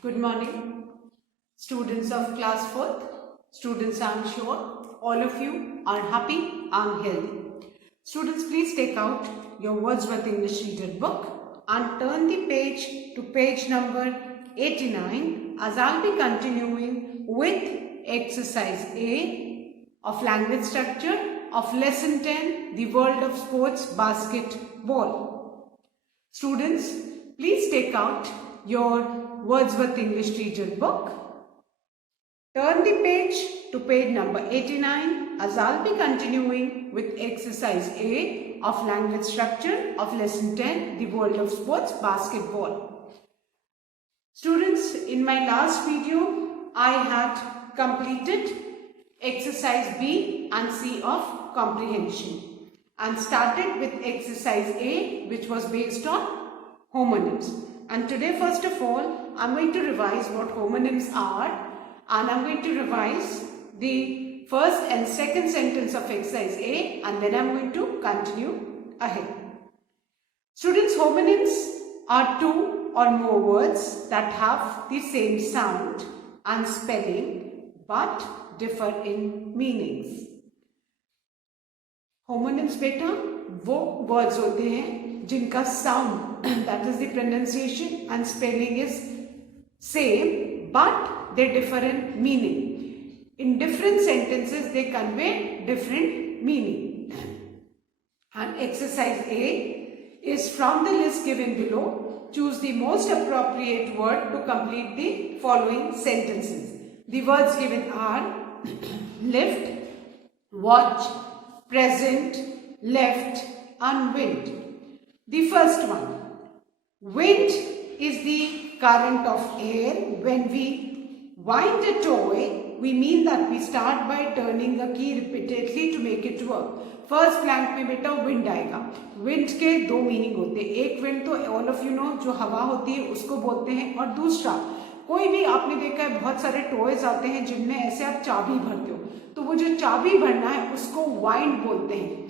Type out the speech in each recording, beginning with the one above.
Good morning, students of class 4th. Students, I am sure all of you are happy and healthy. Students, please take out your Wordsworth English Reader book and turn the page to page number 89 as I'll be continuing with exercise A of language structure of lesson 10, the world of sports basketball. Students, please take out your Wordsworth English Reader book. Turn the page to page number 89 as I'll be continuing with exercise A of language structure of lesson 10, the world of sports basketball. Students, in my last video, I had completed exercise B and C of comprehension and started with exercise A, which was based on homonyms. And today, first of all, I'm going to revise what homonyms are, and I'm going to revise the first and second sentence of exercise A, and then I'm going to continue ahead. Students, homonyms are two or more words that have the same sound and spelling but differ in meanings. Homonyms बेटा वो words होते हैं जिनका sound, that is the pronunciation and spelling is same but they differ in meaning. In different sentences they convey different meaning. And exercise A is from the list given below. Choose the most appropriate word to complete the following sentences. The words given are lift, watch, present, left and wind. The first one, wind is the current of air. When we wind a toy, we mean that we start by turning the key repeatedly to make it work. First blank में बेटा wind आएगा. Wind के दो meaning होते हैं. एक wind तो all of you know जो हवा होती है उसको बोलते हैं, और दूसरा कोई भी आपने देखा है बहुत सारे टॉयज आते हैं जिनमें ऐसे आप चाबी भरते हो, तो वो जो चाबी भरना है उसको वाइंड बोलते हैं,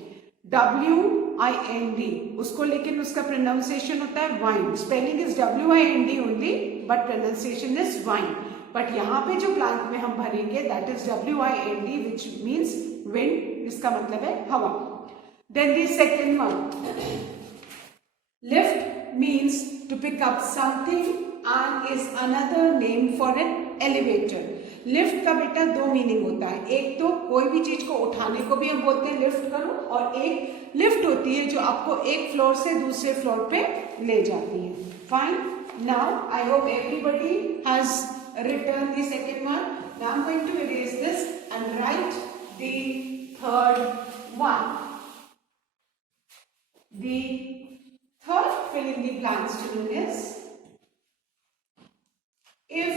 WIND उसको, लेकिन उसका प्रोनाउंसिएशन होता है wind. Spelling is WIND only but pronunciation is wind. But यहाँ पे जो ब्लैंक में हम भरेंगे that is WIND which means wind, इसका मतलब है हवा. Then the second one, lift means to pick up something and is another name for an elevator. Lift का बेटा दो मीनिंग होता है. एक तो कोई भी चीज को उठाने को भी हम बोलते हैं लिफ्ट करो, और एक लिफ्ट होती है जो आपको एक फ्लोर से दूसरे फ्लोर पे ले जाती है. Fine. Now I hope everybody has written the second one. Now I'm going to erase this and write the third one. The third fill in the blank student is, if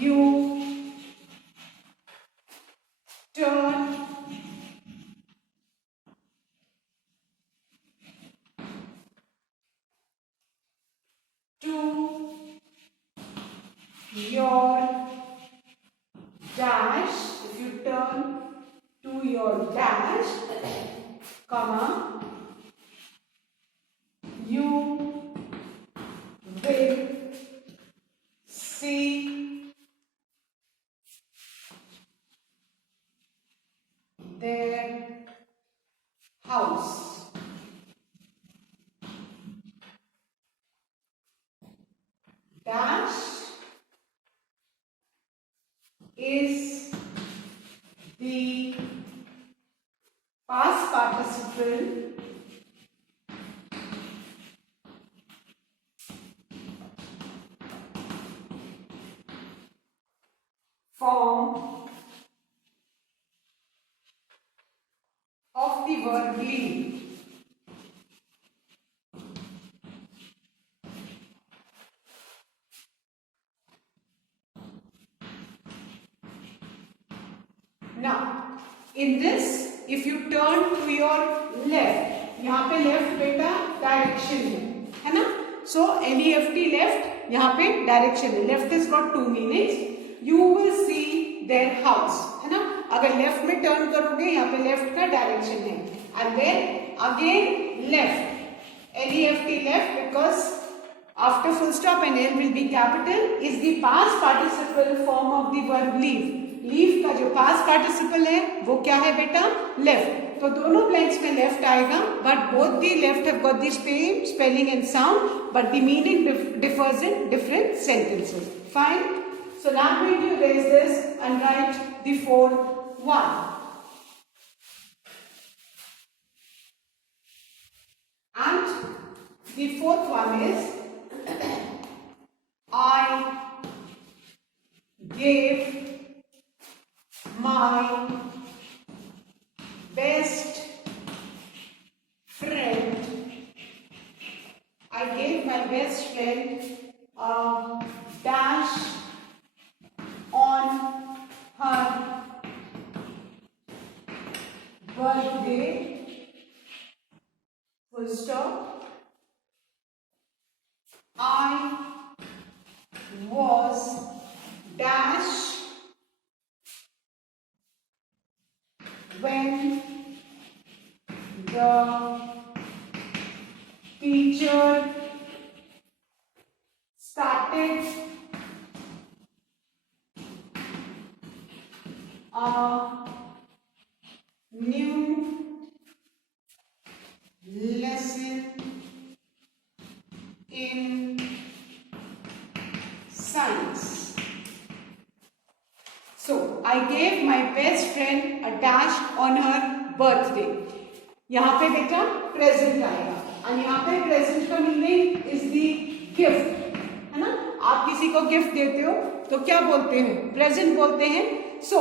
you turn to your dash, if you turn to your dash, comma, you will see their house. Dash is the past participle form of the verb leave. Now, in this, if you turn to your left, यहाँ पे left बेटा direction है ना, so LEFT left, यहाँ पे direction है. Left has got two meanings. You will see their house है ना. अगर left में turn करोगे यहाँ पे left का direction है, and then again left, LEFT left, because after full stop and L will be capital, is the past participle form of the verb leave. Leave का जो past participle है वो क्या है बेटा? left. तो दोनों blanks में left आएगा, but both the left have got the same spelling and sound, but the meaning differs in different sentences. Fine. So now I'm going to erase this and write the fourth one. And the fourth one is I gave my best friend. I gave my best friend a dash on her birthday. Full stop. I was dash when the teacher started a new lesson in science. So, I gave my best friend a dash on her birthday. यहाँ पे बेटा present आएगा और यहाँ पे present का meaning is the gift, है ना? आप किसी को gift देते हो तो क्या बोलते हैं? Present बोलते हैं. So,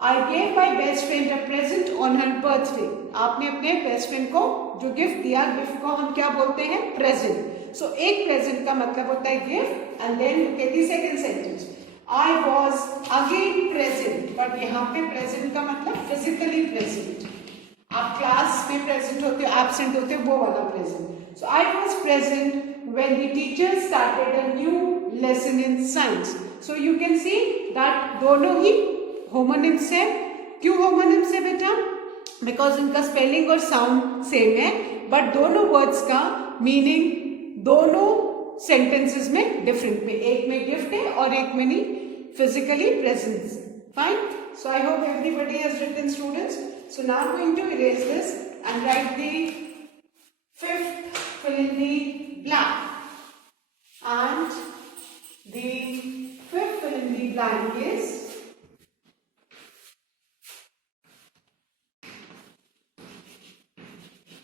I gave my best friend a present on her birthday. आपने अपने best friend को जो gift दिया, gift को हम क्या बोलते हैं? Present. So, एक present का मतलब होता है gift and then look at the second sentence. I was again present, but यहाँ पे present का मतलब physically present. आप क्लास में present होते हो, absent होते हो, वो वाला present. So I was present when the teacher started a new lesson in science. So you can see that दोनों ही homonyms है. क्यों homonyms है बेटा? Because इनका spelling और sound same है, but दोनों words का meaning दोनों sentences में different पे, एक में gift है और एक में नहीं, physically present. Fine. So I hope everybody has written, students. So now I'm going to erase this and write the fifth fill in the blank. And the fifth fill in the blank is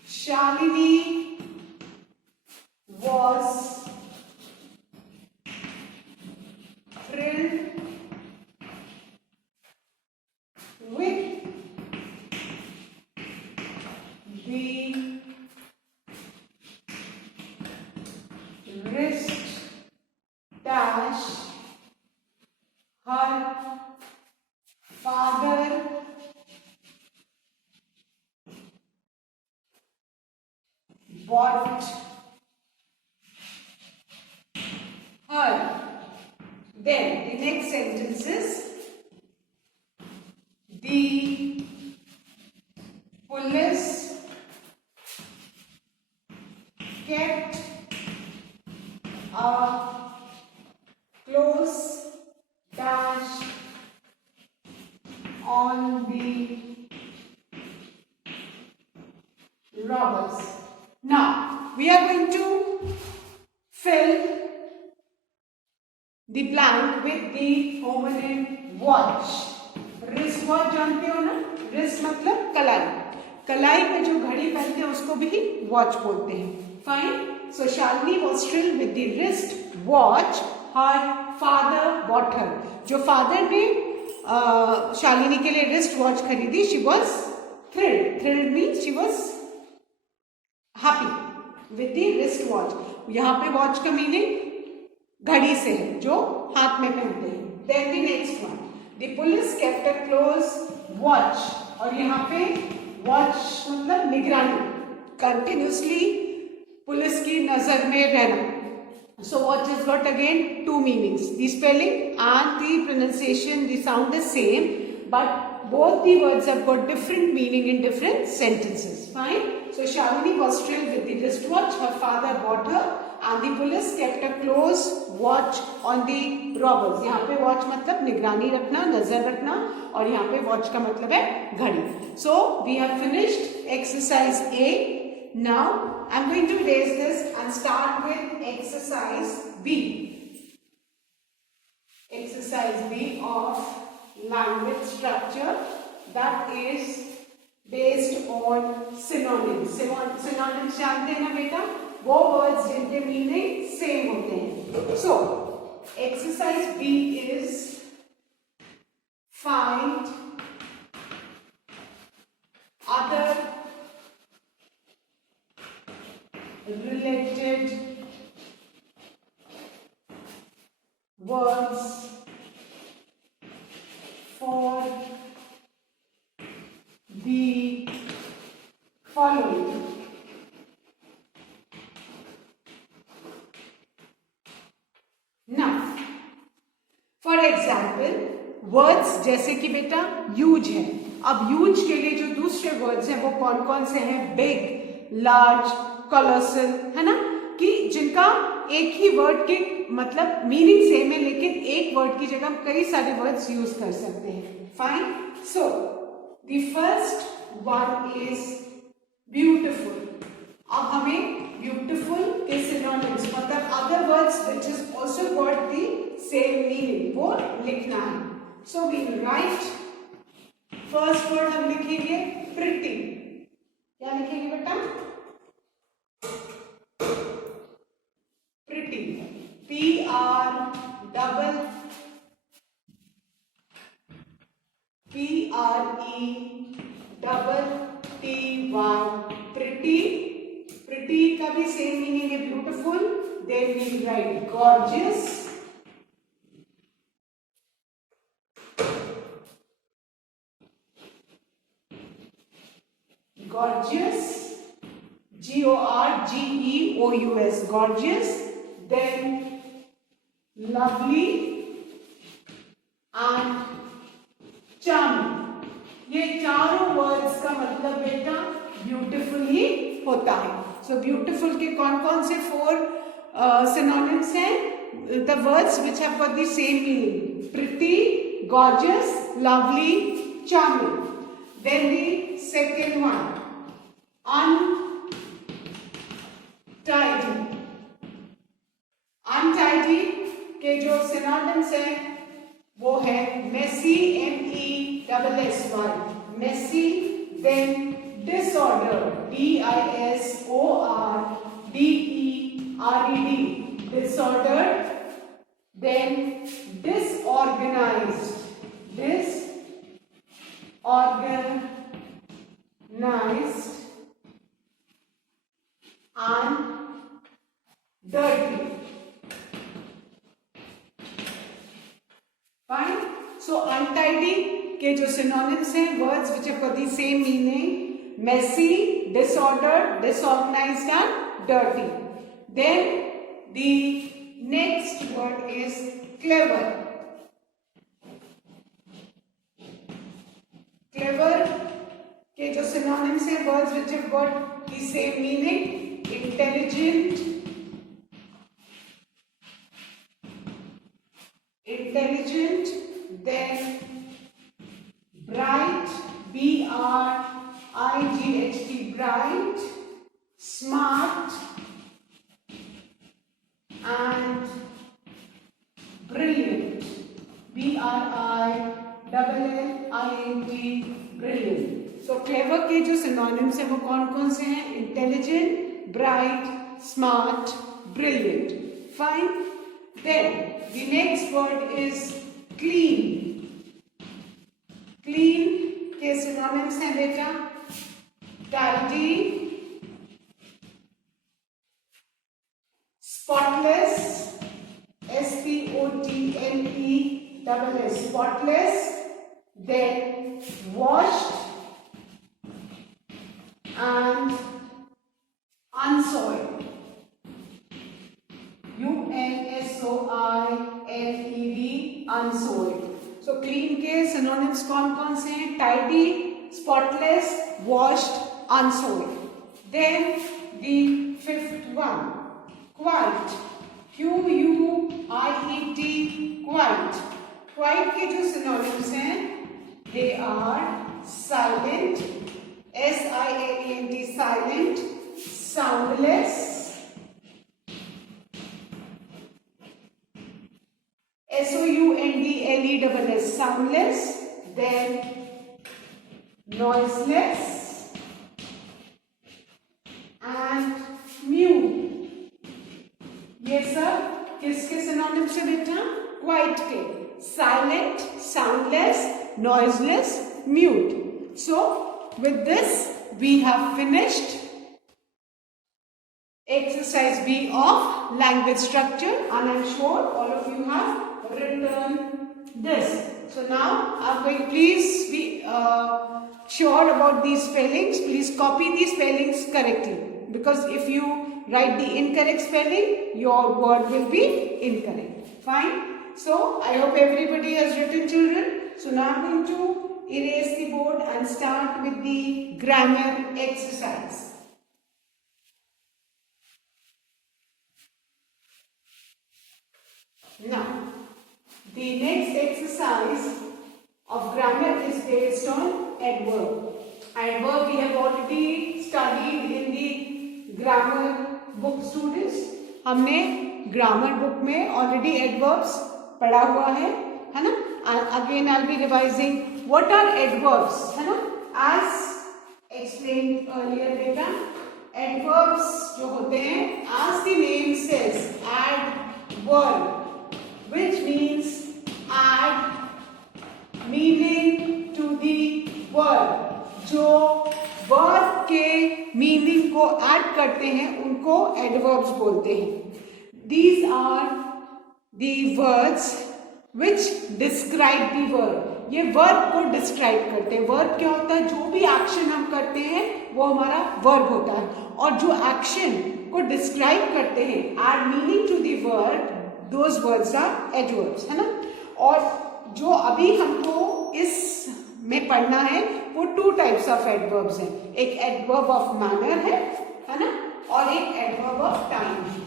Shalini was thrilled with the wrist dash her father bought her. Then the next sentence is the police kept a close dash on the robbers. Now we are going to fill the blank with the homonym watch. Wrist watch जानते हो ना? Wrist मतलब कलाई. कलाई पे जो घड़ी पहनते हैं उसको भी watch बोलते हैं. Fine. So Shalini was thrilled with the wrist watch her father bought her. जो father ने शालिनी के लिए wrist watch खरीदी, she was thrilled. Thrilled means she was happy with the wrist watch. यहाँ पे watch का meaning घड़ी से है जो हाथ में पहनते हैं. Then the next one, the police kept a close watch. और यहाँ पे watch मतलब निगरानी, continuously पुलिस की नजर में रहना. So watch has got again two meanings. The spelling and the pronunciation, the sound is same, but both the words have got different meaning in different sentences. Fine. So Shalini was thrilled with the wristwatch her father bought her, and the police kept a close watch on the robbers. यहाँ पे watch मतलब निगरानी रखना, नजर रखना, और यहाँ पे watch का मतलब है घड़ी. So we have finished exercise A. Now I'm going to erase this and start with exercise B. Exercise B of language structure, that is based on synonyms. Synonyms जानते हैं ना बेटा, वो words जिनके meaning same होते हैं. So exercise B is find other related words for the following. Now, for example, words जैसे कि बेटा huge है. अब huge के लिए जो दूसरे words हैं वो कौन कौन से हैं? big, large, colossal, है ना, कि जिनका एक ही वर्ड के मतलब मीनिंग सेम है, लेकिन एक वर्ड की जगह हम कई सारे वर्ड्स यूज कर सकते हैं. Fine. So the first one is beautiful. अब हमें ब्यूटिफुल के सिनोनिम्स मतलब other words which is also got the same meaning वो लिखना है. So we write first word हम लिखेंगे प्रिटी. क्या लिखेंगे बेटा? प्रिटी. Pretty. Pretty. Pretty का भी सेम मीनिंग है beautiful. Then we write gorgeous. Gorgeous. Gorgeous. Gorgeous. Then lovely and charming. ये चारों वर्ड्स का मतलब बेटा ब्यूटीफुल ही होता है. सो ब्यूटीफुल के कौन कौन से 4 सिनोनिम्स हैं? The words which have got the same meaning: pretty, gorgeous, lovely, charming. Then the second one untidy. Untidy के जो सिनोनिम्स हैं वो है messy, MESSY, messy. Then disorder, DISORDERED, disordered. Then disorganized, and dirty. Fine. So untidy के जो synonyms हैं, words which have got the same meaning: messy, disordered, disorganized and dirty. Then the next word is clever. Clever के जो synonyms हैं, words which have got the same meaning: intelligent, then bright, BRIGHT, bright, smart and brilliant, BRILLINT, brilliant. So clever के जो synonyms हैं वो कौन कौन से हैं? intelligent, bright, smart, brilliant. Fine. Then the next word is clean. Clean के synonyms हैं बेटा: tidy, spotless, SPOTLESS, spotless. Then washed and unsoiled, UNSOILED, unsoiled. So clean के synonyms कौन कौन से हैं? tidy, spotless, washed, unsoiled. Then the fifth one, quiet, QUIET, quiet. Quiet के जो सिनोनिम्स हैं, they are silent, SILENT, silent, soundless, SOUNDLESS, soundless, then noiseless and mute। ये सब किसके सिनोनिम से बेटा? क्वाइट के, silent, soundless, noiseless, mute। So with this we have finished exercise B of language structure, and I'm sure all of you have written this. So now I'm going, please be sure about these spellings. Please copy these spellings correctly, because if you write the incorrect spelling, your word will be incorrect. Fine. So I hope everybody has written, children. So now I'm going to erase the board and start with the grammar exercise. Now, the next exercise of grammar is based on adverb. Adverb we have already studied in the grammar book, students. हमने grammar book में already adverbs पढ़ा हुआ है ना? Again I'll be revising what are adverbs, है ना? As explained earlier, बेटा, adverbs जो होते हैं, as the name says, add verb, which means add meaning to the word। जो वर्ड के मीनिंग को ऐड करते हैं उनको एडवर्ब्स बोलते हैं। These are the words which describe the verb। ये वर्ब को डिस्क्राइब करते हैं। वर्ब क्या होता है? जो भी एक्शन हम करते हैं वो हमारा वर्ब होता है, और जो एक्शन को डिस्क्राइब करते हैं, add meaning to the word, those words are adverbs, है ना? और जो अभी हमको इस में पढ़ना है वो टू टाइप्स ऑफ एडवर्ब्स हैं। एक एडवर्ब ऑफ मैनर है ना, और एक एडवर्ब ऑफ टाइम है।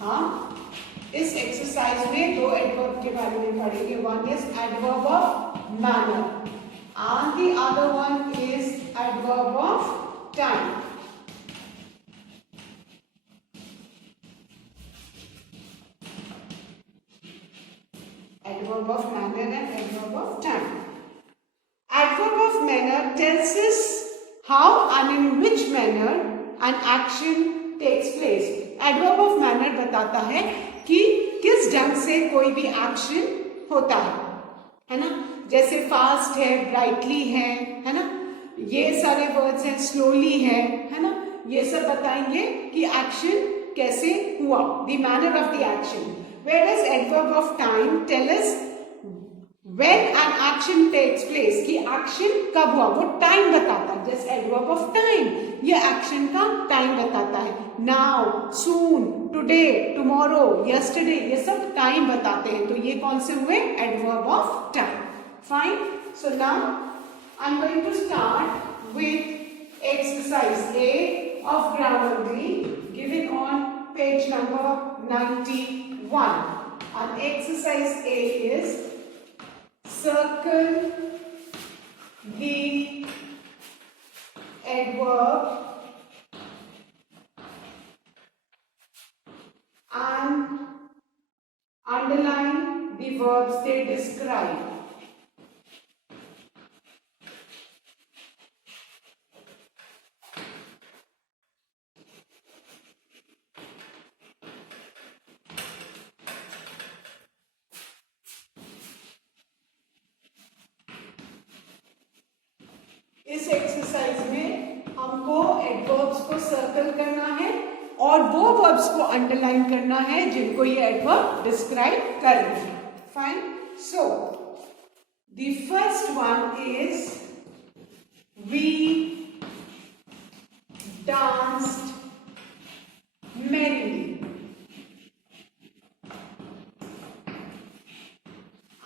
हाँ, इस एक्सरसाइज में दो एडवर्ब के बारे में पढ़ेंगे। One is adverb of manner and the other one is adverb of time। Adverb of manner and adverb of time। Adverb of manner tells us how and in which manner an action takes place। Adverb of manner बताता है कि किस ढंग से कोई भी action होता है ना? जैसे फास्ट है, ब्राइटली है ना? ये सारे वर्ड्स हैं, स्लोली है ना? ये सब बताएंगे कि एक्शन कैसे हुआ, the manner of the action। Whereas adverb of time tell us when an action takes place, कि एक्शन कब हुआ, वो टाइम बताता है। जैसे adverb of time, ये एक्शन का टाइम बताता है। Now, soon, today, tomorrow, yesterday, ये सब टाइम बताते हैं। तो ये कौन से हुए? adverb of time। Fine. So now I'm going to start with exercise A of grammar B, given on page number 91. And exercise A is circle the adverb and underline the verbs they describe। इस exercise में हमको adverbs को circle करना है और वो verbs को underline करना है जिनको ये एडवर्ब डिस्क्राइब कर रहे हैं। Fine. So the first one is we danced merrily।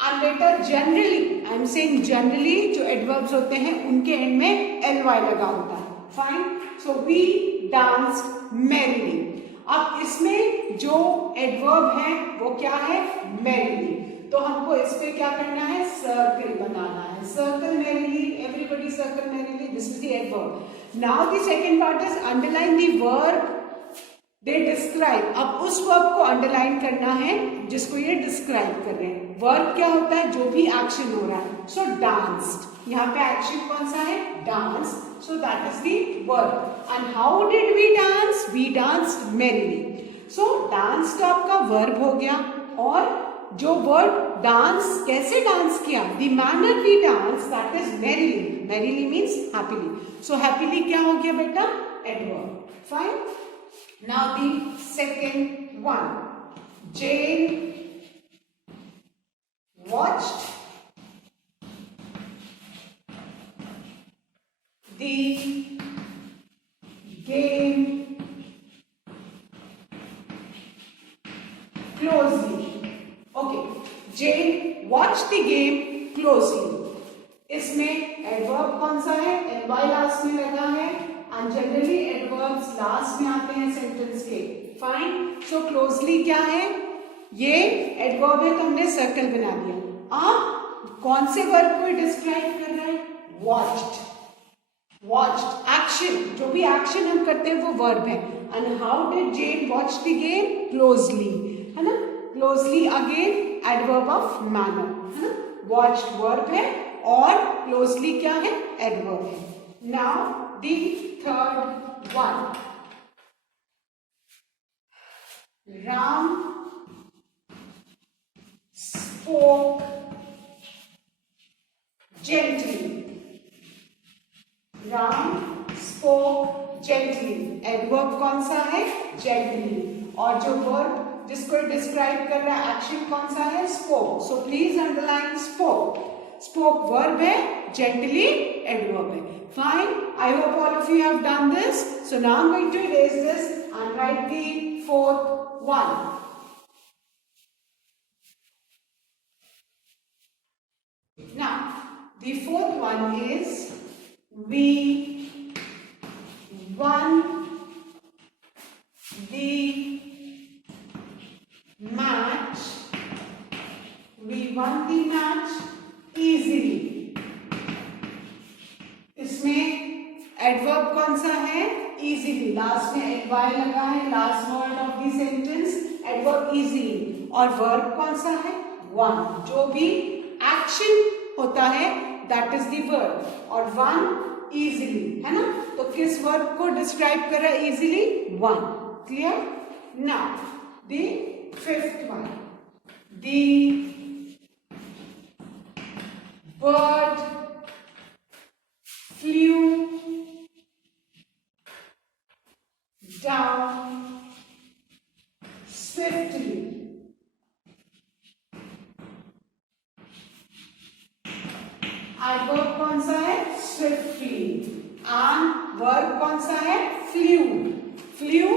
And बेटा generally, I am saying generally, जो एडवर्ब्स होते हैं उनके एंड में ly लगा होता है। Fine. So we danced merrily। अब इसमें जो एडवर्ब है वो क्या है? मैरिली। तो हमको इस पे क्या करना है? सर्कल बनाना है। Circle merrily, everybody circle merrily, this is the adverb. Now the second part is underline the verb they describe. अब उस वर्ब को अंडरलाइन करना है जिसको ये डिस्क्राइब कर रहे हैं। वर्ब क्या होता है? जो भी एक्शन हो रहा है। सो डांस्ड, यहाँ पे एक्शन कौन सा है? Dance. So that is the verb. And how did we dance? We danced merrily. So dance तो आपका वर्ब हो गया, और जो वर्ड डांस, कैसे डांस किया? The manner we dance, that is merrily. Merrily means happily. So happily क्या हो गया बेटा? Adverb. Fine. Now the second one. Jane watched the game closely. Okay, Jane watched the game closely. इसमें adverb कौन सा है? एलवाई last में लगा है, एंड जनरली एडवर्ब्स लास्ट में आते हैं सेंटेंस के। फाइन। सो क्लोजली क्या है? ये एडवर्ब है, तो हमने सर्कल बना दिया। अब कौन से वर्ब को डिस्क्राइब कर रहा है? वॉच्ड। वॉच्ड एक्शन, जो भी एक्शन हम करते हैं वो वर्ब है। And how did Jane watch the game? Closely, है ना? Closely again adverb of manner, है ना? वॉच्ड वर्ब है और क्लोजली क्या है? एडवर्ब है। Now the third one. Ram spoke gently. Ram spoke gently. Adverb कौन सा है? Gently. और जो verb जिसको डिस्क्राइब कर रहा है एक्शन कौन सा है? Spoke. So please underline spoke. Spoke verb है, gently adverb है. Fine. I hope all of you have done this. So now I'm going to erase this and write the fourth one. Now, the fourth one is we won the match. We won the match easily. इसमें adverb कौन सा है? easily. Last में एडवाई लगा है, last word of the sentence adverb easily. और verb कौन सा है? वन. जो भी एक्शन होता है दैट इज द वर्ब, और वन easily, है ना? तो किस वर्ब को डिस्क्राइब कर रहा है easily? One. Clear? Now the fifth one. The bird flew down swiftly. Adverb कौन सा है? Swiftly. And verb कौन सा है? Flew. Flew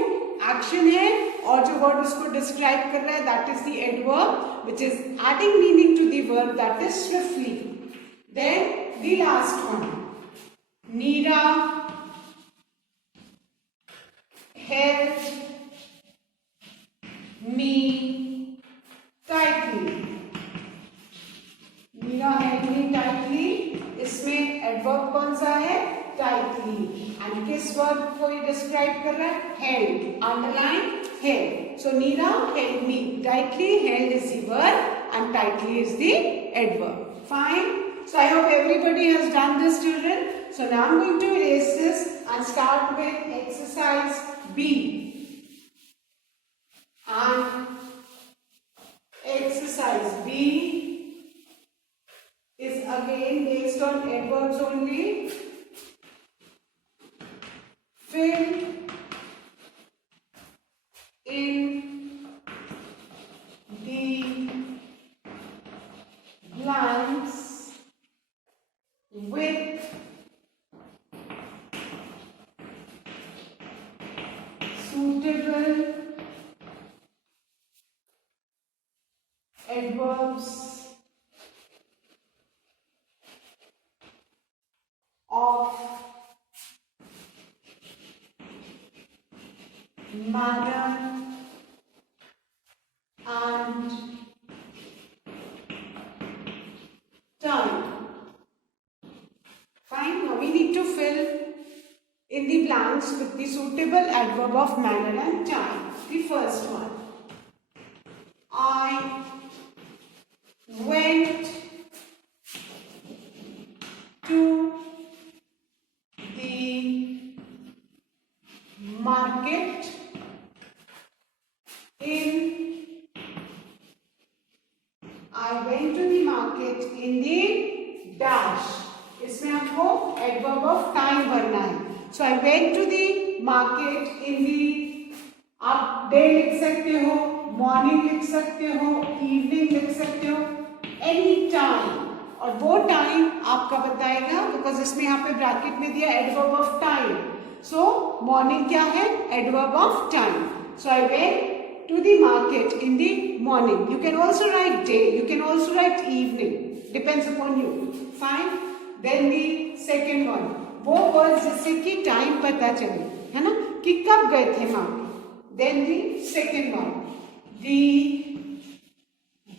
एक्शन है, और जो वर्ड उसको डिस्क्राइब कर रहा है that is the adverb which is adding meaning to the verb, that is swiftly. Then the last one. Neera held me tightly. Neera held me tightly. इसमें adverb कौन सा है? tightly. एंड किस verb को ये डिस्क्राइब कर रहा है? held. Underline held. So Neera held me tightly. Held is the verb and tightly is the adverb. Fine. So I hope everybody has done this, children. So now I'm going to erase this and start with exercise B. And exercise B is again based on adverbs only. Fill in the blanks with suitable adverbs of manner and time. Fine. Now we need to fill in the blanks with the suitable adverb of manner and time. The first one. I went to the market I went to the market in the dash. इसमें आपको adverb of time भरना है. So I went to the market in the, आप day लिख सकते हो, morning लिख सकते हो, evening लिख सकते हो, any time. और वो टाइम आपका बताएगा बिकॉज इसमें यहाँ पे ब्रैकेट में दिया adverb of time. So morning क्या है? Adverb of time. So I went to the market in the morning. You can also write day. You can also write evening. Depends upon you. Fine. Then the second one. वो word जिससे कि time पता चले, है ना, कि कब गए थे market. Then the second one. The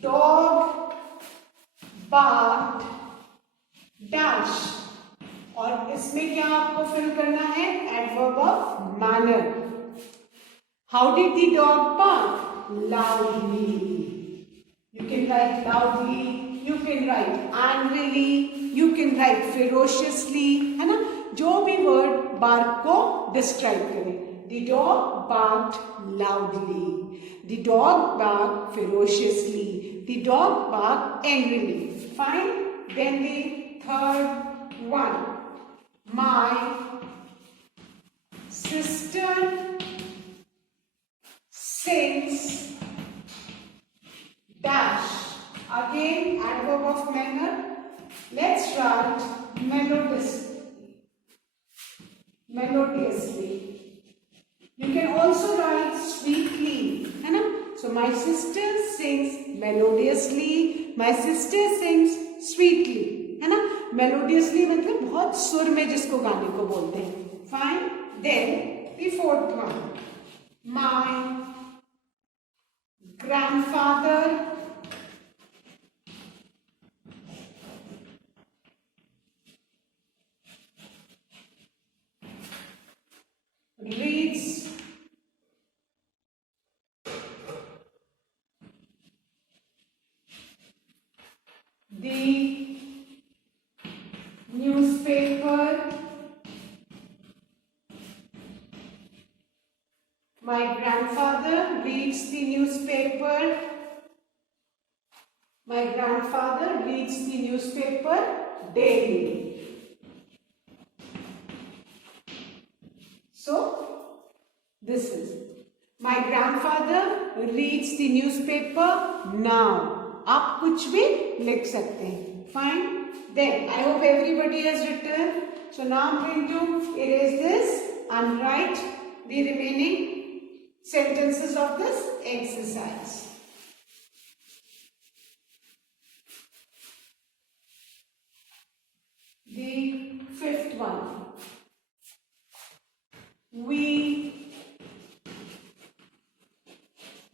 dog barked dash. और इसमें क्या आपको फिल करना है? Adverb of manner. How did the dog bark? Loudly. You can write loudly, you can write angrily, you can write ferociously, है ना, जो भी word bark को describe करे. The dog barked loudly. The dog barked ferociously. The dog barked angrily. Fine. Then the third one. My sister sings dash. Again, adverb of manner. Let's write melodiously. You can also write sweetly, है ना? So my sister sings melodiously. My sister sings sweetly, है ना? Melodiously मतलब बहुत सुर में जिसको गाने को बोलते हैं. Fine. Then the fourth one. My grandfather reads the newspaper. My grandfather reads the newspaper. My grandfather reads the newspaper daily. So, this is my grandfather reads the newspaper now. आप कुछ भी लिख सकते हैं. Fine. Then I hope everybody has written. So now I'm going to erase this and write the remaining sentences of this exercise. The fifth one. We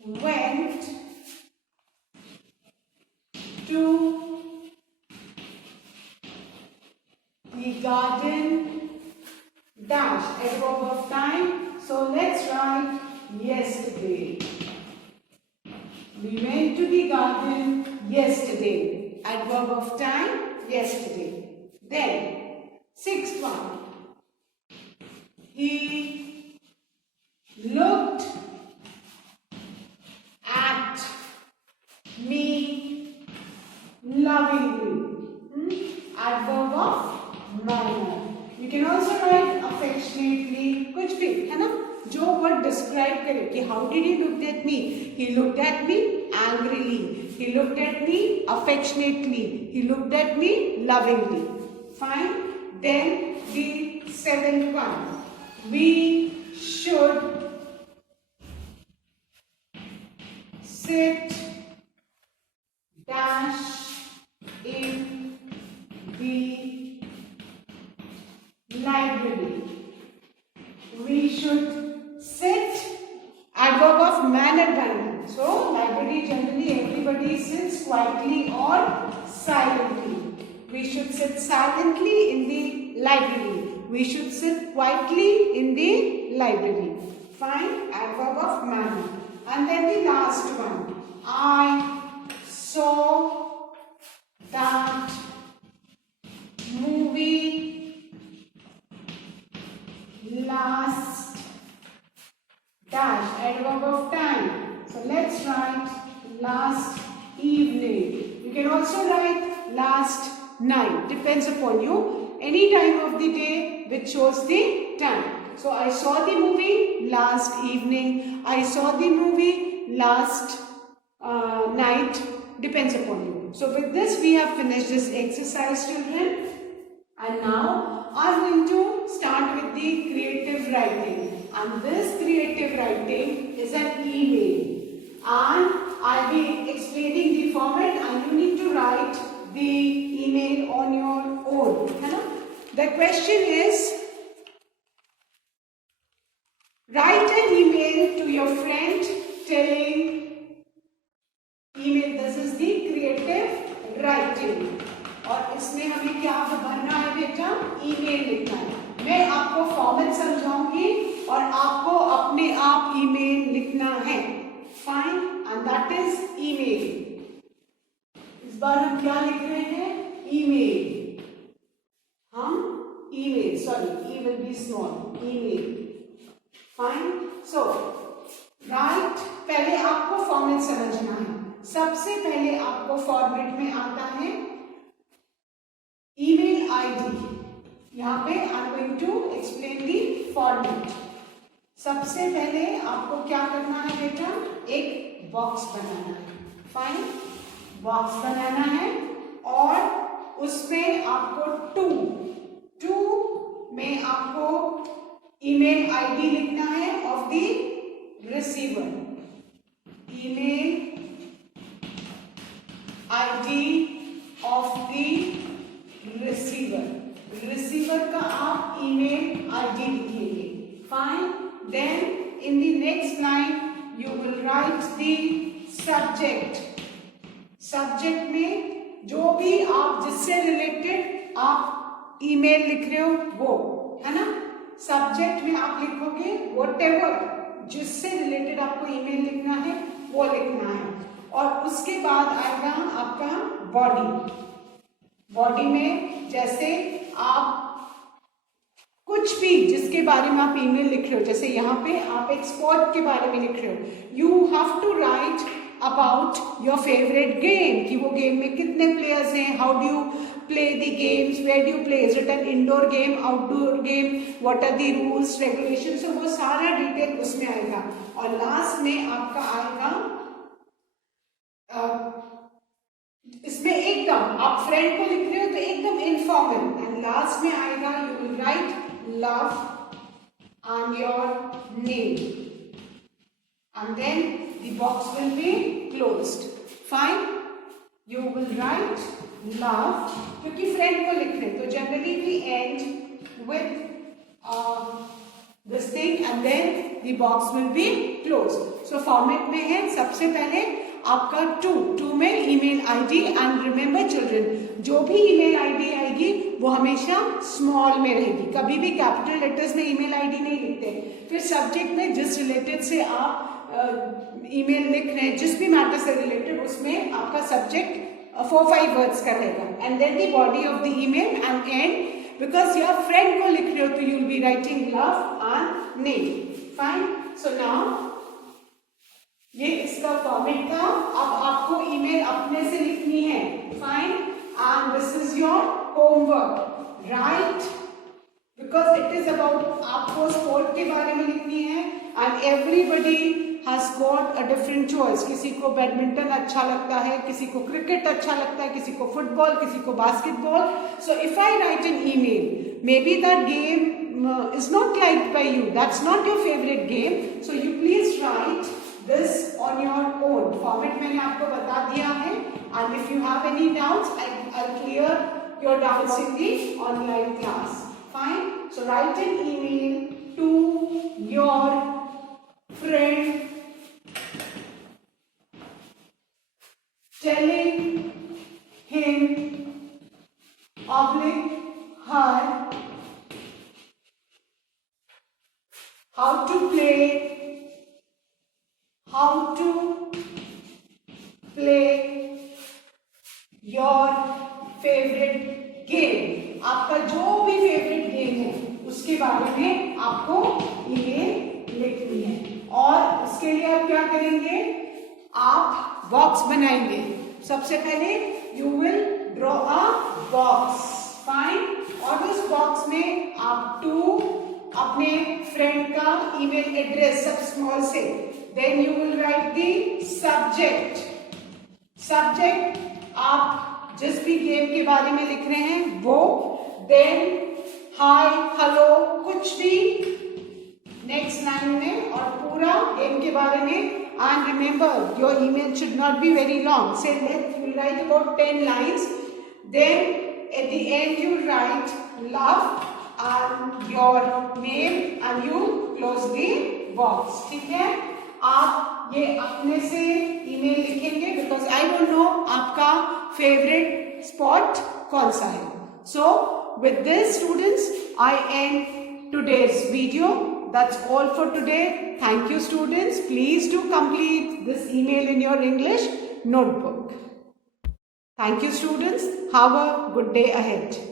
went to the garden dash. Adverb of time. So let's write yesterday. We went to the garden yesterday. Adverb of time, yesterday. Then, sixth one. He looked at me lovingly. Adverb of manner. You can also write affectionately. कुछ भी, है ना? जो word describe करे कि how did he look at me? He looked at me angrily. He looked at me affectionately. He looked at me lovingly. Fine. Then the seventh one. We should sit dash in the library. We should sit. Adverb of manner. So library generally quietly or silently. We should sit silently in the library. We should sit quietly in the library. Fine, adverb of manner. And then the last one. I saw that movie last dash, adverb of time. So let's write last evening. You can also write last night, depends upon you. Any time of the day which shows the time. So I saw the movie last evening. I saw the movie last night, depends upon you. So with this we have finished this exercise, children. And now I'm going to start with the creative writing. And this creative writing is an email. And I'll be explaining the format and you need to write the email on your own. The question is, write an email to your friend telling, email, this is the creative writing. और इसमें हमें क्या भरना है बेटा, email लिखना है. मैं आपको फॉर्मेट समझाऊंगी और आपको अपने आप ईमेल लिखना है. Fine, and that is email. इस बार हम क्या लिख रहे हैं, ईमेल. हम email, sorry, E will be small, email. Fine. So right, पहले आपको फॉर्मेट समझना है. सबसे पहले आपको फॉर्मेट में आता है ईमेल आईडी. यहाँ पे I am going to explain the format. सबसे पहले आपको क्या करना है बेटा, एक बॉक्स बनाना है. फाइन, बॉक्स बनाना है और उसमें आपको टू में आपको ईमेल आईडी लिखना है of the receiver. Email ID of the receiver का आप ईमेल आईडी लिखिए. Fine. Then in the next line you will write the subject. Subject में जो भी आप जिससे रिलेटेड आप ईमेल लिख रहे हो वो है ना. सब्जेक्ट में आप लिखोगे व्हाटएवर जिससे रिलेटेड आपको ईमेल लिखना है वो लिखना है. और उसके बाद आएगा आपका बॉडी. बॉडी में जैसे आप कुछ भी जिसके बारे में आप ईमेल लिख रहे हो, जैसे यहाँ पे आप एक स्पोर्ट के बारे में लिख रहे हो, you have to write about your favourite game, कि वो गेम में कितने प्लेयर्स हैं, how do you play the games, where do you play, is it an indoor game, outdoor game, what are the rules regulation. So वो सारा detail उसमें आएगा. और लास्ट में आपका आएगा इसमें एकदम आप फ्रेंड को लिख रहे हो तो एकदम इनफॉर्मल. एंड लास्ट में आएगा you will write love and your name and then the box will be closed. Fine. You will write love, क्योंकि फ्रेंड को लिख रहे तो generally we end with this thing and then the box will be closed. So format में है सबसे पहले आपका टू में email ID. And remember children, जो भी ईमेल आईडी आएगी वो हमेशा स्मॉल में रहेगी. कभी भी कैपिटल लेटर्स में ईमेल आईडी नहीं लिखते. फिर सब्जेक्ट में जिस रिलेटेड से आप ईमेल लिख रहे हैं, जिस भी मैटर से रिलेटेड, उसमें आपका सब्जेक्ट 4-5 वर्ड्स का रहेगा. And then the body of the email and and, because your friend को लिख रहे हो तो you will be writing love and name. Fine. So now ये इसका फॉर्मेट था. अब आपको ईमेल अपने से लिखनी है. Fine. And this is your homework. Right, because it is about, आपको स्पोर्ट के बारे में लिखनी है. And everybody has got a different choice. किसी को बैडमिंटन अच्छा लगता है, किसी को क्रिकेट अच्छा लगता है, किसी को फुटबॉल, किसी को basketball. So if I write an email, maybe that game is not liked by you, that's not your favourite game. So you please write this on your own. Format मैंने आपको बता दिया है. And if you have any doubts, I'll clear your doubts in the online class. Fine. So write an email to your friend telling him oblique her how to play your favorite game. आपका जो भी favourite game है उसके बारे में आपको email लिखनी है और उसके लिए आप क्या करेंगे, आप बॉक्स बनाएंगे. सबसे पहले you will draw a box, fine, और उस बॉक्स में आप टू अपने फ्रेंड का ईमेल एड्रेस सब स्मॉल से, then you will write the subject. आप जिस भी गेम के बारे में लिख रहे हैं वो, देन हाय हेलो कुछ भी नेक्स्ट लाइन में और पूरा गेम के बारे में. And remember your email should not be very long. Say let you write about 10 lines. Then at the end you write love and your name and you close the box. ठीक है, आप ये अपने से email लिखेंगे because I don't know आपका favourite spot कौन सा है. सो with this students I end today's video. That's all for today. Thank you students. Please do complete this email in your English notebook. Thank you students. Have a good day ahead.